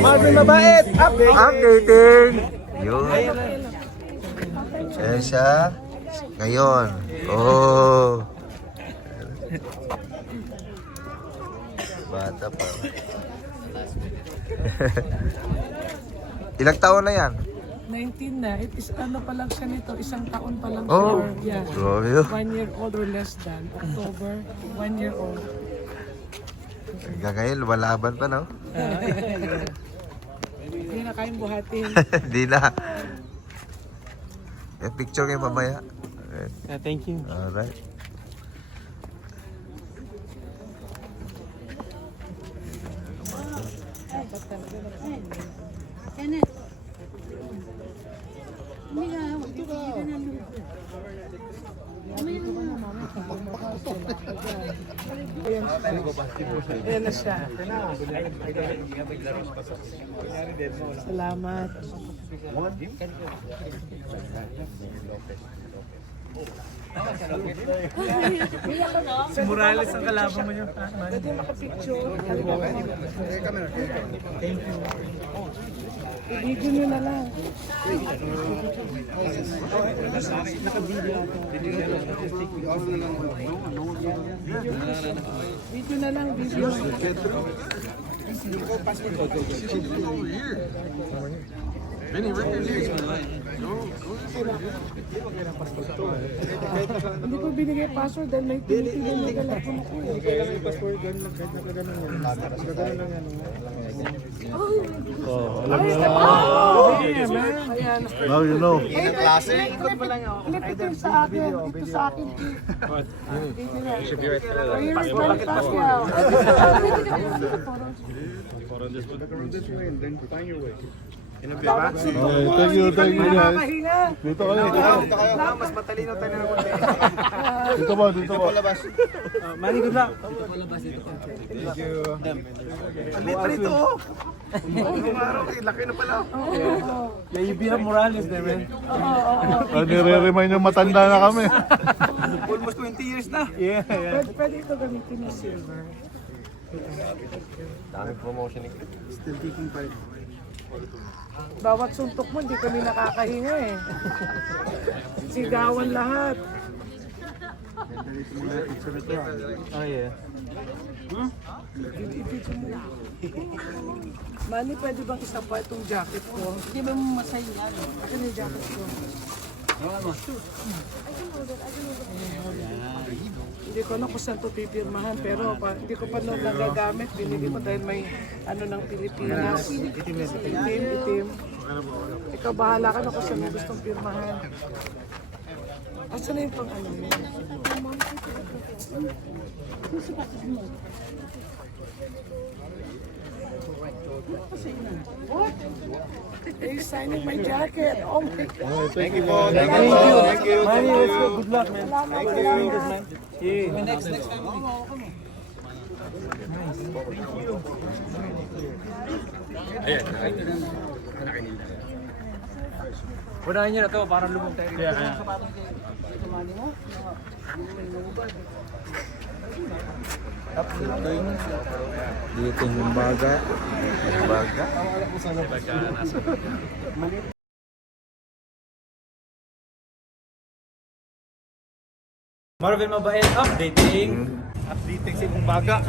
Marvin Mabait, updating! Updating! Yun. Ayan siya. Ngayon. Oh. Bata pa. Ilang taon na yan? 19 na. It is ano pa lang siya nito, isang taon pa lang Oh, siya. Yeah. grabe. 1 year old or less than. October, 1 year old. Hanggang ngayon, lumalaban pa, no? Hindi na kayong buhatin. Hindi na. Yung picture kayo mamaya. Thank you. Alright. Ayan na siya. Salamat. Si Morales ang kalaban mo niyo. Pwede makapicture. Thank you. I-video nyo na lang. Video na lang, video. Hindi ko binigay password dahil may tinitingnan na telepono ko. Kailangan yung password ganun lang, kahit nakaganon yan. Nakaganon lang yan. Ayan. Now you know. Clip ito yung sa akin. Ito sa akin. Pascal. This way and then find your way. Thank you guys. Nakakahinga. Dito kayo. Mas matalino tayo na konti. Dito ba? Dito ba? Manny, good luck. Thank you. Ang lit pa nito. Kumaro, laki na pala. Yeah, you beat up Morales there, man. Nire-remind yung matanda na kami. Almost 20 years na. Yeah, yeah. Pwede ito gamitin yung silver. Dami promotion ni Still taking part. Bawat suntok mo, hindi kami nakakahinga eh. Sigawan lahat. Oh, yeah. Manny, pwede bang isa pa itong jacket ko? Hindi ba masay nga? Ano yung jacket ko? Hindi ko na kung saan ito pipirmahan, pero hindi ko pa noon nagagamit. Binili ko dahil may ano ng Pilipinas. Itim. Ikaw bahala ka na kung saan mo gustong pirmahan. Asa na yung pang ano mo? What? They're signing my jacket. Oh my God. Thank you po. Thank you. Thank you. Manny, let's go. Good luck, man. Salamat. Yeah. Next time. Punahin niyo na to para lumog tayo. Yeah. Dito yung baga. Yung baga. Marvin Mabait updating. Updating si Bumbaga.